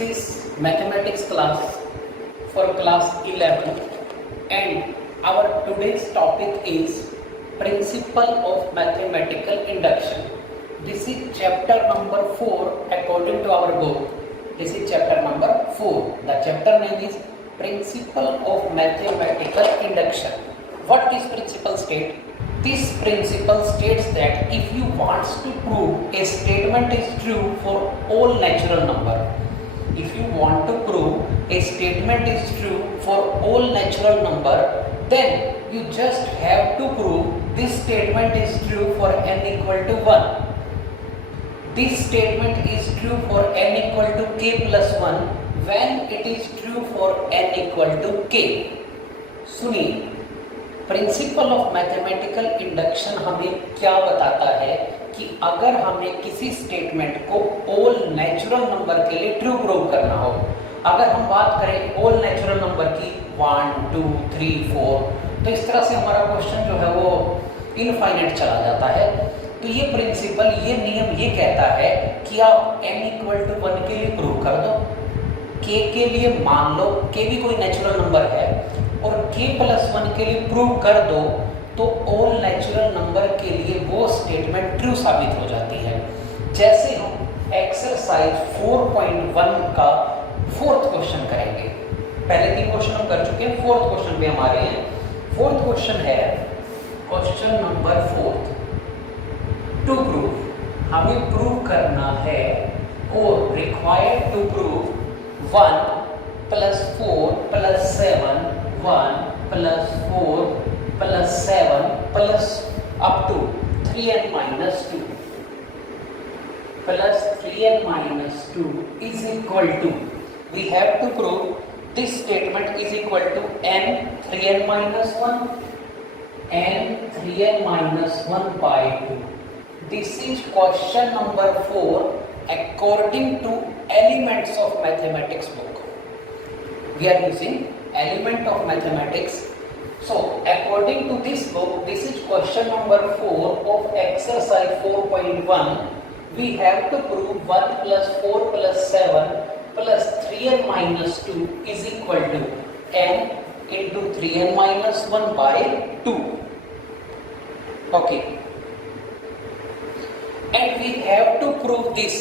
is mathematics class for class 11 and our today's topic is principle of mathematical induction. This is chapter number 4 according to our book. This is chapter number 4. The chapter name is principle of mathematical induction. What this principle states? This principle states that if you want to prove a statement is true for all natural number, if you want to prove a statement is true for all natural number, then you just have to prove this statement is true for n equal to 1. This statement is true for n equal to k plus 1 when it is true for n equal to k. सुनिए, principal of mathematical induction हमें क्या बताता है कि अगर हमें किसी statement को ऑल नेचुरल नंबर के लिए ट्रू प्रूव करना हो, अगर हम बात करें ऑल नेचुरल नंबर की 1, 2, 3, 4, तो इस तरह से हमारा क्वेश्चन जो है वो इनफाइनाइट चला जाता है। तो ये प्रिंसिपल, ये नियम ये कहता है कि आप n इक्वल टू 1 के लिए प्रूव कर दो, k के लिए मान लो k भी कोई नेचुरल नंबर है और k प्लस 1 के लिए प्रूव कर दो तो ऑल नेचुरल नंबर के लिए वो स्टेटमेंट ट्रू साबित हो जाती है। जैसे हम एक्सरसाइज 4.1 का फोर्थ क्वेश्चन करेंगे। पहले 3 क्वेश्चन हम कर चुके हैं, फोर्थ क्वेश्चन पे हमारे हैं। फोर्थ क्वेश्चन है क्वेश्चन नंबर 4। टू प्रूव, हमें प्रूव करना है और required to prove 1 plus 4 plus 7 1 plus 4 plus 7 plus up to 3n minus 2 plus 3n minus 2 is equal to, we have to prove this statement is equal to n 3n minus 1 n 3n minus 1 by 2. This is question number 4 according to Elements of Mathematics book. We are using Element of Mathematics. So according to this book, this is question number 4 of exercise 4.1. We have to prove 1 plus 4 plus 7 plus 3n minus 2 is equal to n into 3n minus 1 by 2. Okay. And we have to prove this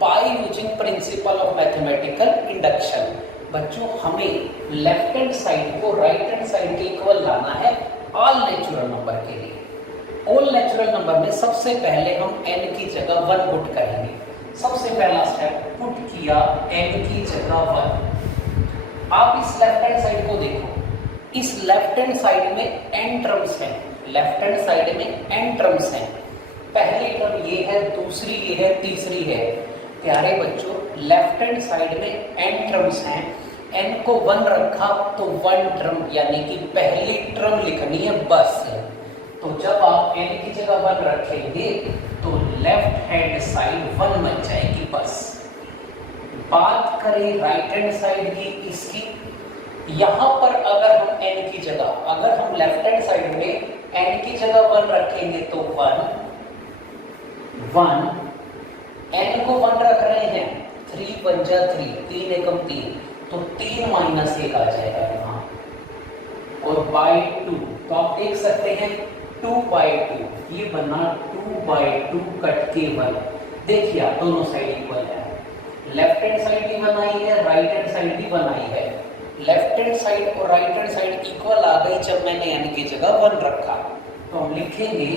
by using principle of mathematical induction. बच्चों, हमें left hand side को right hand side के equal लाना है all natural number के लिए। All natural number में सबसे पहले हम n की जगह 1 पुट करेंगे। सबसे पहला स्टेप पुट किया n की जगह 1। आप इस लेफ्ट हैंड साइड को देखो, इस लेफ्ट हैंड साइड में n टर्म्स हैं, लेफ्ट हैंड साइड में n टर्म्स हैं। पहली टर्म ये है, दूसरी ये है, तीसरी है। प्यारे बच्चों, लेफ्ट हैंड साइड में n टर्म्स हैं, n को 1 रखा तो 1 टर्म यानी कि पहली टर्म लिखनी है बस। तो जब आप n की जगह 1 रखेंगे तो लेफ्ट हैंड साइड 1 बन जाएगी बस। बात करें राइट हैंड साइड की, इसकी यहां पर अगर हम n की जगह, अगर हम लेफ्ट हैंड साइड में n की जगह 1 रखेंगे तो 1 n को 1 रख रहे हैं, 3 बन जा 3, 3 एकम 3, तो 3 माइनस 1 आ जाएगा यहाँ और बाय 2। तो आप देख सकते हैं 2 बाय 2, ये बना 2 बाय 2 कट के 1। देखिए आप दोनों साइड इक्वल है, लेफ्ट हैंड साइड भी बनाई है, राइट हैंड साइड भी बनाई है। लेफ्ट हैंड साइड और राइट हैंड साइड इक्वल आ गई जब मैंने n की जगह 1 रखा। तो हम लिखेंगे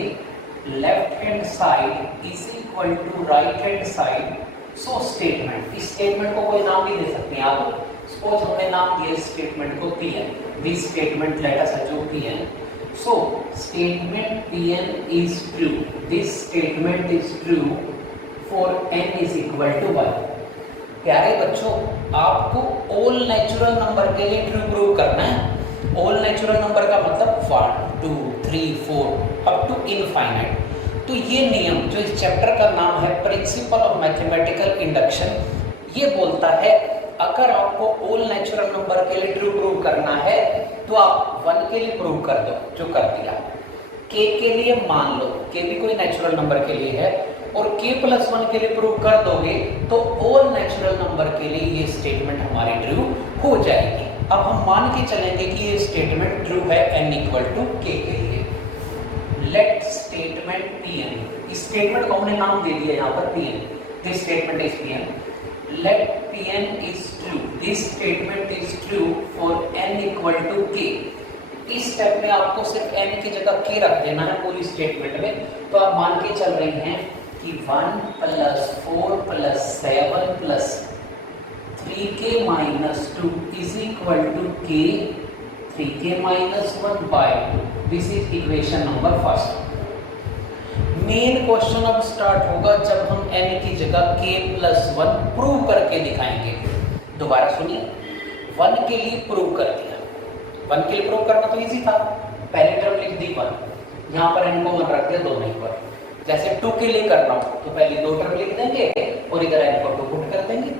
left hand side is equal to right hand side. So statement, इस स्टेटमेंट को कोई नाम भी दे सकते हैं आप। सपोज हमने नाम दिया स्टेटमेंट को Pn, this statement let us assume Pn। So statement Pn is true, this statement is true for n is equal to 1। प्यारे बच्चों, आपको ऑल नेचुरल नंबर के लिए ट्रू प्रूव करना है। ऑल नेचुरल नंबर का मतलब 1, 2, 3, 4 अप टू इनफाइनाइट। तो ये नियम जो इस चैप्टर का नाम है प्रिंसिपल ऑफ मैथमेटिकल इंडक्शन, ये बोलता है अगर आपको ऑल नेचुरल नंबर के लिए ट्रू प्रूव करना है तो आप 1 के लिए प्रूव कर दो, जो कर दिया। k के लिए मान लो, k भी कोई नेचुरल नंबर के लिए है, और k प्लस 1 के लिए प्रूव कर दोगे तो ऑल नेचुरल नंबर के लिए ये स्टेटमेंट हमारी ट्रू हो जाएगी। अब हम मान के चलेंगे कि ये स्टेटमेंट ट्रू है n इक्वल टू k के लिए। लेट स्टेटमेंट Pn, इस स्टेटमेंट को हमने नाम दे दिया यहाँ पर Pn, this statement is Pn। Let Pn is true, this statement is true for n equal to k। इस स्टेप में आपको सिर्फ n की जगह k रख देना है पूरी स्टेटमेंट में। तो आप मान के चल रही हैं कि 1 plus 4 plus 7 plus 3k minus 2 is equal to k 3k minus 1 by 2। This is equation number first. Main question अब स्टार्ट होगा जब हम n की जगह k प्लस 1 प्रूव करके दिखाएंगे। दोबारा सुनिए, 1 के लिए प्रूव कर दिया, 1 के लिए प्रूव करना तो इजी था, पहले टर्म लिख दी 1, यहाँ पर n को 1 रख दिया दोनों ही पर। जैसे 2 के लिए करना हो तो पहले 2 टर्म लिख देंगे और इधर n को 2 पुट कर देंगे।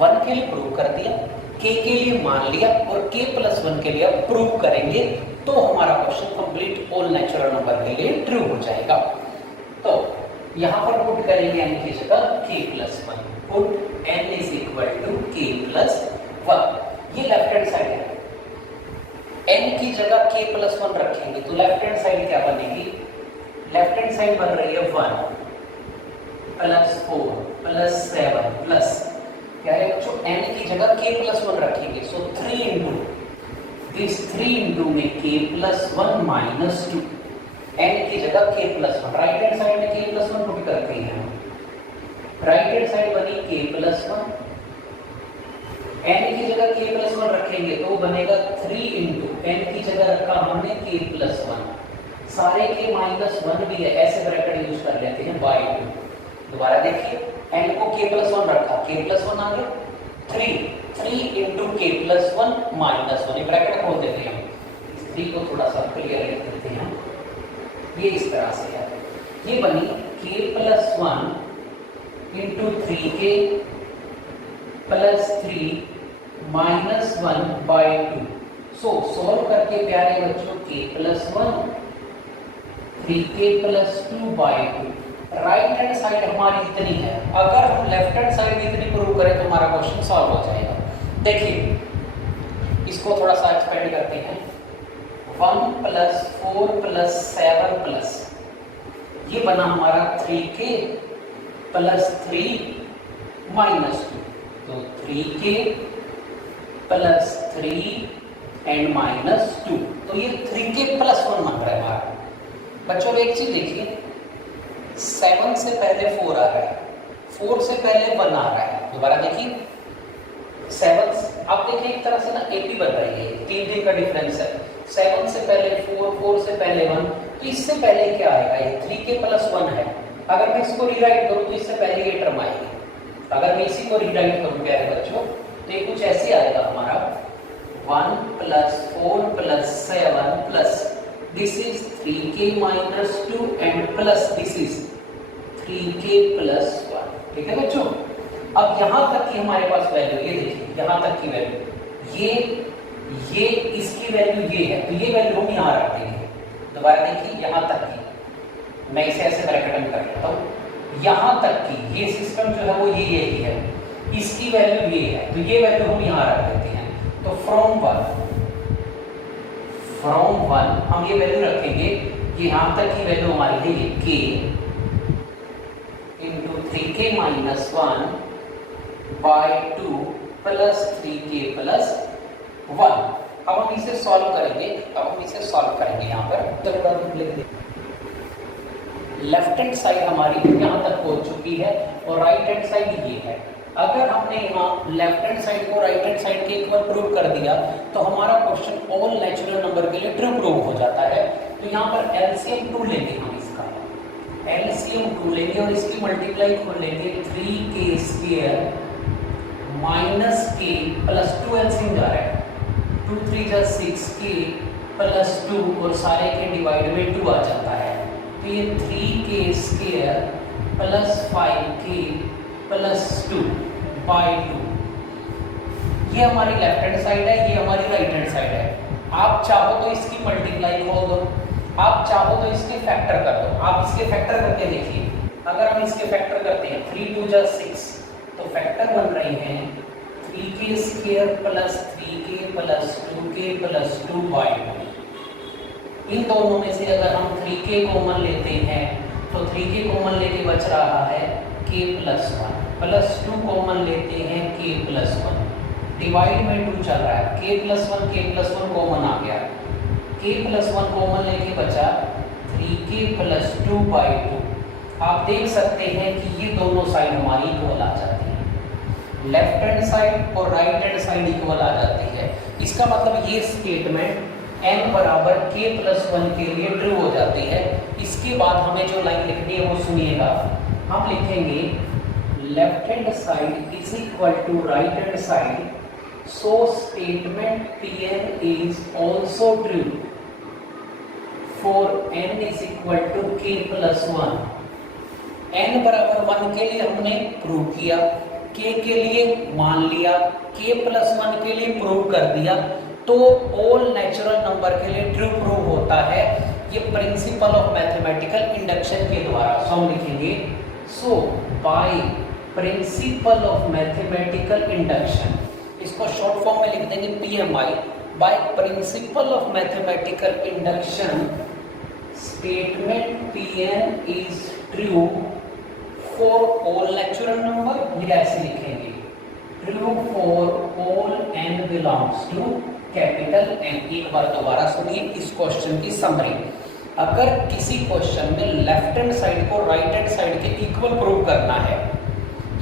1 के लिए प्रूव कर दिया, k के लिए मान लिया और k प्लस 1 के लिए अब प्रूव करेंगे तो हमारा question complete all natural number के लिए ट्रू हो जाएगा। तो यहाँ पर पुट करेंगे n की जगह k plus 1, put n is equal to k plus 1। ये लेफ्ट हैंड साइड है, n की जगह k प्लस 1 रखेंगे तो लेफ्ट हैंड साइड क्या बनेगी? लेफ्ट हैंड साइड बन रही है 1 प्लस 4 प्लस 7 प्लस क्या है बच्चों, n की जगह k प्लस 1 रखेंगे सो 3 इंटू दिस 3 इंटू में k प्लस 1 माइनस 2, n की जगह k plus 1, right hand side में k प्लस 1 पुट करते हैं। राइट हैंड साइड बनी k प्लस 1, n की जगह k प्लस 1 रखेंगे तो बनेगा 3 इंटू n की जगह रखा हमने k प्लस 1, सारे के माइनस 1 भी है, ऐसे ब्रैकेट यूज कर लेते हैं बाय 2। दोबारा देखिए, n को k प्लस 1 रखा, k प्लस 1 आ गया 3 into k plus 1 minus 1, bracket खोल देते हैं हम। इस 3 को थोड़ा सा क्लियर लिख देते हैं, ये इस तरह से है। ये बनी k plus 1 into 3k plus 3 minus 1 by 2। So solve करके प्यारे बच्चों k plus 1 3k plus 2 by 2। Right hand side हमारी इतनी है, अगर हम लेफ्ट हैंड साइड इतनी प्रूव करें तो हमारा क्वेश्चन सॉल्व हो जाएगा। देखिए इसको थोड़ा सा एक्सपेंड करते हैं, 1 प्लस 4 प्लस 7 प्लस ये बना हमारा 3k प्लस 3 माइनस 2, तो 3k प्लस 3 एंड माइनस 2, तो ये 3k प्लस 1 बन रहा है हमारा। बच्चों एक चीज देखिए, 7 से पहले 4 आ रहा है, 4 से पहले 1 आ रहा है। दोबारा देखिए 7, आप देखिए एक तरह से ना AP बन रही है, 3 दिन का डिफरेंस है। 7 से पहले 4, 4 से पहले 1, तो इससे पहले क्या आएगा? ये 3k प्लस 1 है। अगर मैं इसको रीराइट करूँ तो इससे पहले ये टर्म आएगी। अगर मैं इसी को रीराइट करूँ प्यारे बच्चों तो ये कुछ ऐसे आएगा हमारा 1 plus 4 plus 7 plus this is 3k minus 2 and plus this is 3k plus 1। ठीक है बच्चों, अब यहां तक की हमारे पास वैल्यू, ये देखिए यहां तक की वैल्यू, ये इसकी वैल्यू ये है, तो ये वैल्यू हम यहां रख देंगे। दोबारा देखिए यहां तक की, मैं इसे ऐसे ब्रैकेट में कर लेता हूं, यहां तक की ये सिस्टम जो है वो ये है, इसकी वैल्यू ये है, तो ये वैल्यू हम यहां रख देते हैं। तो फ्रॉम 1 हम ये वैल्यू रखेंगे, ये यहाँ तक की वैल्यू हमारी है ये k into 3k minus 1 by 2 plus 3k plus 1। अब हम इसे सॉल्व करेंगे, यहाँ पर लेफ्ट हैंड साइड हमारी यहाँ तक पहुँच चुकी है और राइट हैंड साइड ये है। अगर हमने यहाँ लेफ्ट हैंड साइड को राइट हैंड साइड के इक्वल प्रूव कर दिया तो हमारा क्वेश्चन ऑल नेचुरल नंबर के लिए ट्रू प्रूव हो जाता है। तो यहाँ पर LCM 2 लेंगे हम, इसका LCM 2 लेंगे और इसकी मल्टीप्लाई कर लेंगे 3k square minus k plus 2 LCM जा रहा है, 2 3 जा 6k प्लस 2 और सारे के डिवाइड में 2 आ जाता है, तो ये 3k square plus 5k plus 2 by 2। ये हमारी लेफ्ट हैंड साइड है, ये हमारी राइट हैंड साइड है। आप चाहो तो इसकी मल्टीप्लाई खोल दो, आप चाहो तो इसके फैक्टर कर दो। आप इसके फैक्टर करके देखिए, अगर हम इसके फैक्टर करते हैं 3 2 जा 6, तो फैक्टर बन रहे हैं 3k² plus 3k plus 2k plus 2/2। इन दोनों में से अगर हम 3k कॉमन लेते हैं तो 3k कॉमन लेके बच रहा है k प्लस 1, प्लस 2 कॉमन लेते हैं k प्लस 1, डिवाइड में 2 चल रहा है, k प्लस 1 कॉमन आ गया, k प्लस 1 कॉमन लेके बचा 3k प्लस 2/2। आप देख सकते हैं कि ये दोनों साइड हमारी इक्वल आ जाती है, लेफ्ट हैंड साइड और राइट हैंड साइड इक्वल आ जाती है। इसका मतलब ये स्टेटमेंट n बराबर k प्लस 1 के लिए ट्रू हो जाती है। इसके बाद हमें जो लाइन लिखनी है वो सुनिएगा, हम लिखेंगे left hand side is equal to right hand side, so statement Pn is also true for n is equal to k plus 1। n बराबर 1 के लिए हमने प्रूव किया, k के लिए मान लिया, k प्लस 1 के लिए प्रूव कर दिया, तो ऑल नेचुरल नंबर के लिए ट्रू प्रूव होता है। ये प्रिंसिपल ऑफ मैथमेटिकल इंडक्शन के द्वारा। सो हम लिखेंगे so by principle of mathematical induction, इसको शॉर्ट फॉर्म में लिख देंगे PMI। By principle of mathematical induction statement Pn is true for all natural number, ये ऐसे लिखेंगे true for all n belongs to capital N। एक बार दोबारा सुनिए इस क्वेश्चन की समरी। अगर किसी क्वेश्चन में लेफ्ट हैंड साइड को राइट हैंड साइड के इक्वल प्रूव करना है,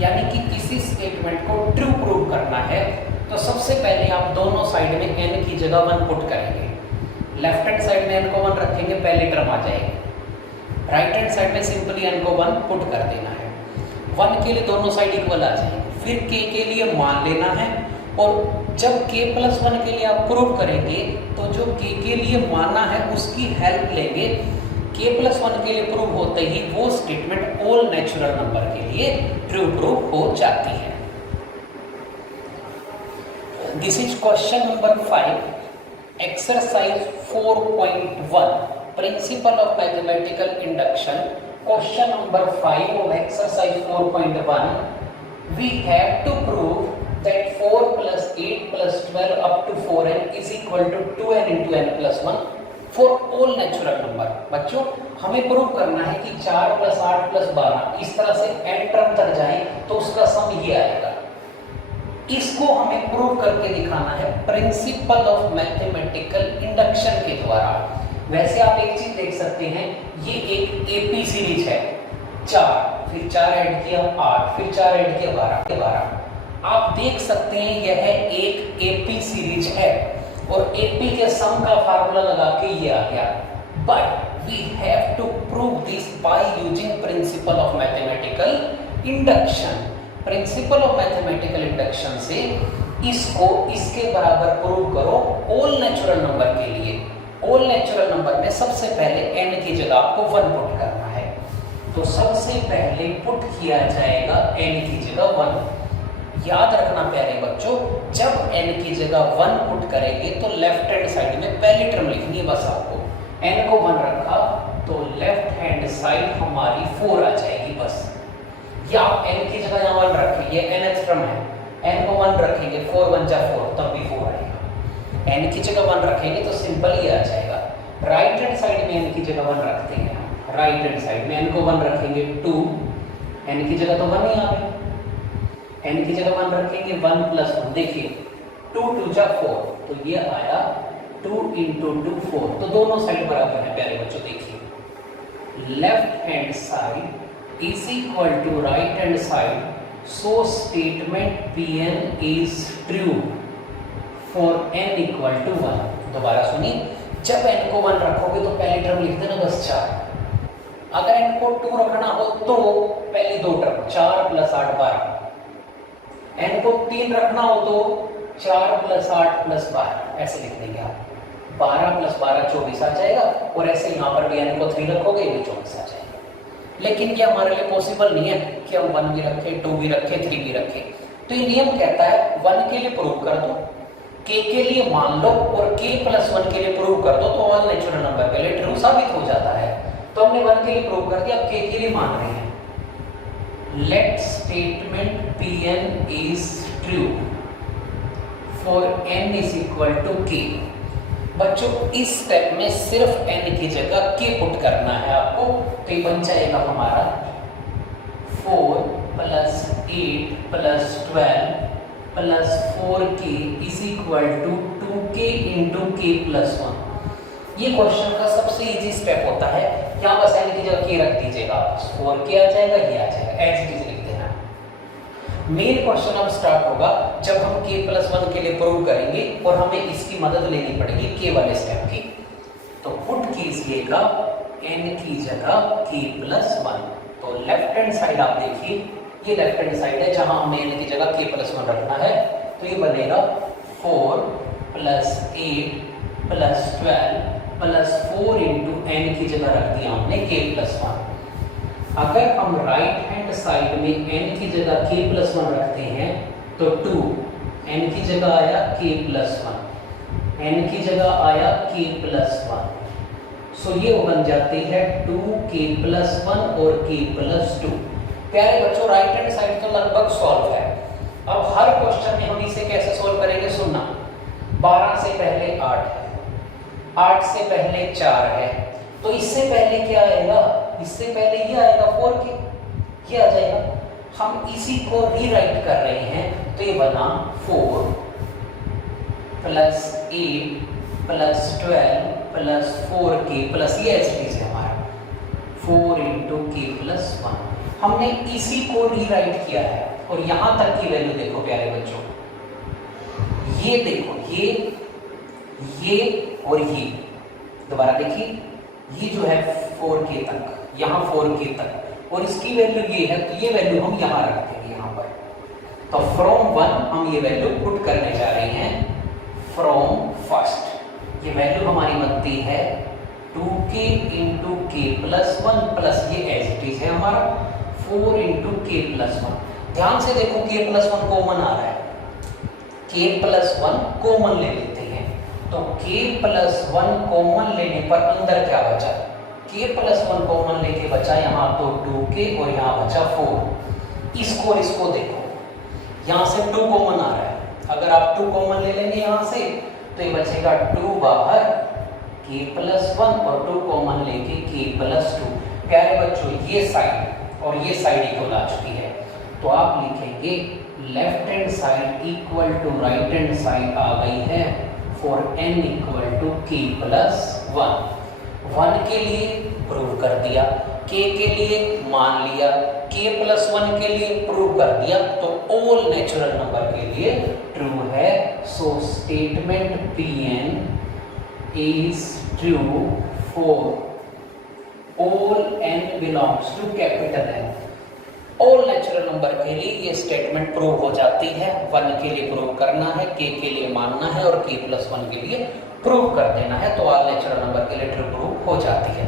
यानी कि किसी स्टेटमेंट को ट्रू प्रूव करना है, तो सबसे पहले आप दोनों साइड में n की जगह 1 पुट करेंगे। लेफ्ट हैंड साइड में n को 1 रखेंगे, पहली टर्म आ जाएगी। राइट हैंड साइड में सिंपली n को 1 पुट कर देना है। 1 के लिए दोनों साइड इक्वल आ जाएंगे। फिर k के लिए मान लेना है, और जब k प्लस 1 के लिए आप प्रूव करेंगे तो जो k के लिए माना है उसकी हेल्प लेंगे। k प्लस 1 के लिए प्रूव होते ही वो स्टेटमेंट ऑल नेचुरल नंबर के लिए ट्रू प्रूव हो जाती है। This is question number 5, exercise 4.1, principle of mathematical induction. Question number 5 of exercise 4.1, we have to prove that 4 plus 8 plus 12 up to 4n is equal to 2n into n plus 1 for all natural number। बच्चों हमें prove करना है कि 4 plus 8 plus 12 इस तरह से n term तक जाए तो उसका सम ये आएगा। इसको हमें प्रूव करके दिखाना है प्रिंसिपल ऑफ मैथमेटिकल इंडक्शन के द्वारा। वैसे आप एक चीज देख सकते हैं, ये एक एपी सीरीज है, 4 फिर 4 ऐड किया 8 फिर 4 ऐड किया 12। आप देख सकते हैं यह एक एपी सीरीज है और एपी के सम का फार्मूला लगा के ये आ गया। But we have to prove this by using principle of mathematical induction. Principle of mathematical induction से इसको इसके बराबर प्रूव करो ऑल नेचुरल नंबर के लिए। ऑल नेचुरल नंबर में सबसे पहले n की जगह आपको 1 पुट करना है, तो सबसे पहले पुट किया जाएगा n की जगह 1। याद रखना प्यारे बच्चों, जब n की जगह 1 पुट करेंगे तो लेफ्ट हैंड साइड में पहली टर्म लिखनी है बस आपको। n को 1 रखा तो लेफ्ट हैंड साइड हमारी 4 आ जाएगी बस। या आप n की जगह यहाँ 1 रखें, ये nth टर्म है, n को 1 रखेंगे 4 1 जा 4 तब भी 4 आएगा। n की जगह 1 रखेंगे तो सिंपल ही आ जाएगा। राइट हैंड साइड में n की जगह 1 रखते हैं, राइट हैंड साइड में n को 1 रखेंगे 2, n की जगह तो 1 ही आ गई, n की जगह 1 रखेंगे 1 प्लस 1, देखिए 2 2 जा 4 तो ये आया 2 into 2 4, तो दोनों साइड बराबर है प्यारे बच्चों। देखिए left hand side is equal to right hand side, so statement Pn is true for n equal to 1। दोबारा सुनिए, जब n को 1 रखोगे तो पहली टर्म लिख देना बस 4। अगर n को 2 रखना हो तो पहली 2 टर्म 4 प्लस 8 12। n को 3 रखना हो तो 4 प्लस 8 प्लस 12 ऐसे लिख देंगे आप। 12 प्लस 12 24 आ जाएगा, और ऐसे यहाँ पर भी n को 3 रखोगे ये 24 आ जाएगा। लेकिन ये हमारे लिए पॉसिबल नहीं है कि हम 1 भी रखें 2 भी रखें 3 भी रखें। तो ये नियम कहता है 1 के लिए प्रूव कर दो, k के लिए मान लो, और k प्लस 1 के लिए प्रूव कर दो तो ऑल नेचुरल नंबर के लिए ट्रू साबित हो जाता है। तो हमने 1 के लिए प्रूव कर दिया, अब k के लिए मान रहे हैं let statement Pn is true for n is equal to k। बच्चों इस स्टेप में सिर्फ n की जगह k पुट करना है आपको, तो ये बन जाएगा हमारा 4 + 8 + 12 + 4k is equal to 2k × k + 1। ये क्वेश्चन का सबसे इजी स्टेप होता है। यहाँ बस n की जगह k रख दीजिएगा, 4k आ जाएगा, ये आ जाएगा, एज इट इज लिख देना। मेन क्वेश्चन अब स्टार्ट होगा जब हम k + 1 के लिए प्रूव करेंगे और हमें इसकी मदद लेनी पड़ेगी k वाले स्टेप की। तो पुट कीजिएगा n की जगह k + 1। तो लेफ्ट हैंड साइड आप देखिए, ये लेफ्ट हैंड साइड है जहां हमें n की जगह k + 1 रखना है। तो ये बनेगा 4 + 8 + 12 + 4 × n की जगह रख दिया हमने k + 1। अगर हम राइट हैंड साइड में n की जगह k + 1 रखते हैं तो 2 n की जगह आया k + 1, n की जगह आया k + 1। सो ये बन जाती है 2k + 1 और k + 2। प्यारे बच्चों राइट हैंड साइड तो लगभग सॉल्व है। अब हर क्वेश्चन में हम इसे कैसे सॉल्व करेंगे सुनना। 12 से पहले 8 है, 8 से पहले 4 है, तो इससे पहले क्या आएगा? इससे पहले ये आएगा 4k, ये आ जाएगा। हम इसी को रीराइट कर रहे हैं, तो ये बना 4 + 8 + 12 + 4k प्लस ये एज इट इज है हमारा 4 × k + 1। हमने इसी को रीराइट किया है और यहां तक की वैल्यू देखो प्यारे बच्चों, ये देखो, ये और ये दोबारा देखिए, ये जो है 4k तक, यहाँ 4k तक, और इसकी वैल्यू ये है, तो ये वैल्यू हम यहाँ रख देंगे यहाँ पर। तो फ्रॉम 1 हम ये वैल्यू पुट करने जा रहे हैं फ्रॉम फर्स्ट। ये वैल्यू हमारी बनती है 2k × k + 1 प्लस ये एज इट इज है हमारा 4 × k + 1। ध्यान से देखो k + 1 कॉमन आ रहा है, k + 1 कॉमन ले लेते हैं। तो k + 1 कॉमन लेने पर अंदर क्या बचा? k + 1 कॉमन लेके बचा यहाँ तो 2k और यहाँ बचा 4। इसको और इसको देखो, यहाँ से 2 कॉमन आ रहा है, अगर आप 2 कॉमन ले लेंगे यहाँ से तो ये बचेगा 2 बाहर, k + 1 और 2 कॉमन लेके k + 2। प्यारे बच्चों ये साइड और ये साइड इक्वल आ चुकी है, तो आप लिखेंगे left hand side equal to right hand side आ गई है फॉर n = k + 1। 1 के लिए प्रूव कर दिया, k के लिए मान लिया, k + 1 के लिए प्रूव कर दिया, तो ऑल नेचुरल नंबर के लिए ट्रू है। So statement Pn is true for all n belongs to capital N। All natural number के लिए ये स्टेटमेंट प्रूव हो जाती है। 1 के लिए प्रूव करना है, k के लिए मानना है और k + 1 के लिए प्रूव कर देना है, तो ऑल नेचुरल नंबर के लिए ट्रू प्रूव हो जाती है।